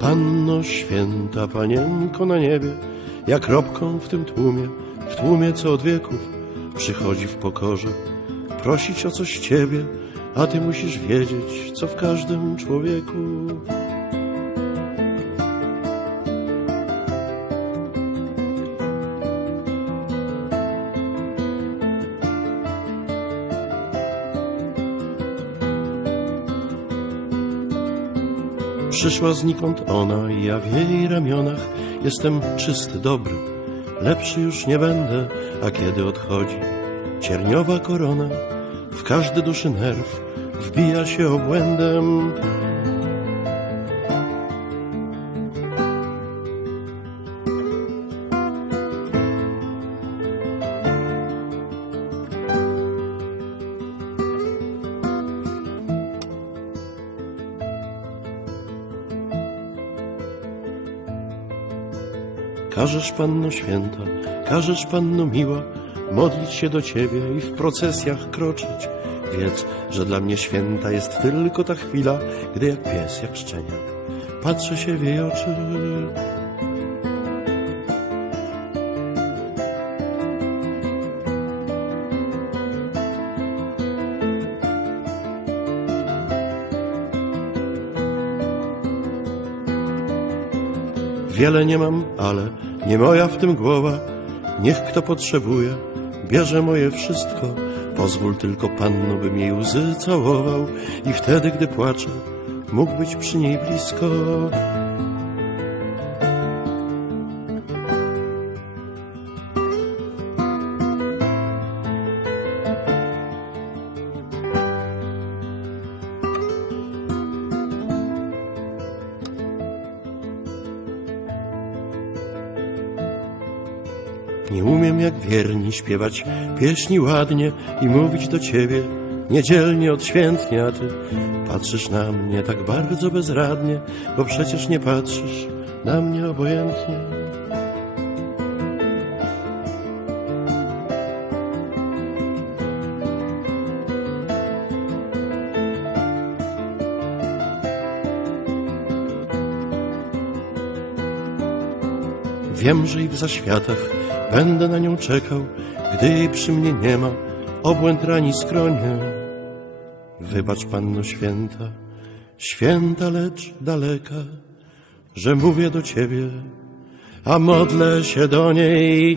Panno święta, panienko na niebie, jak kropką w tym tłumie, w tłumie co od wieków przychodzi w pokorze, prosić o coś ciebie, a ty musisz wiedzieć, co w każdym człowieku. Przyszła znikąd ona i ja w jej ramionach jestem czysty, dobry, lepszy już nie będę, a kiedy odchodzi cierniowa korona, w każdy duszy nerw wbija się obłędem. Każesz Panno Święta, każesz Panno Miła, modlić się do Ciebie i w procesjach kroczyć. Wiedz, że dla mnie święta jest tylko ta chwila, gdy jak pies, jak szczeniak, patrzę się w jej oczy. Wiele nie mam, ale nie moja w tym głowa. Niech kto potrzebuje, bierze moje wszystko. Pozwól tylko panno, bym jej łzy całował i wtedy, gdy płacze, mógł być przy niej blisko. Nie umiem jak wierni śpiewać pieśni ładnie i mówić do ciebie niedzielnie, odświętnie, a ty patrzysz na mnie tak bardzo bezradnie, bo przecież nie patrzysz na mnie obojętnie. Wiem, że i w zaświatach będę na nią czekał, gdy jej przy mnie nie ma, obłęd rani skronie. Wybacz, Panno Święta, święta, lecz daleka, że mówię do Ciebie, a modlę się do niej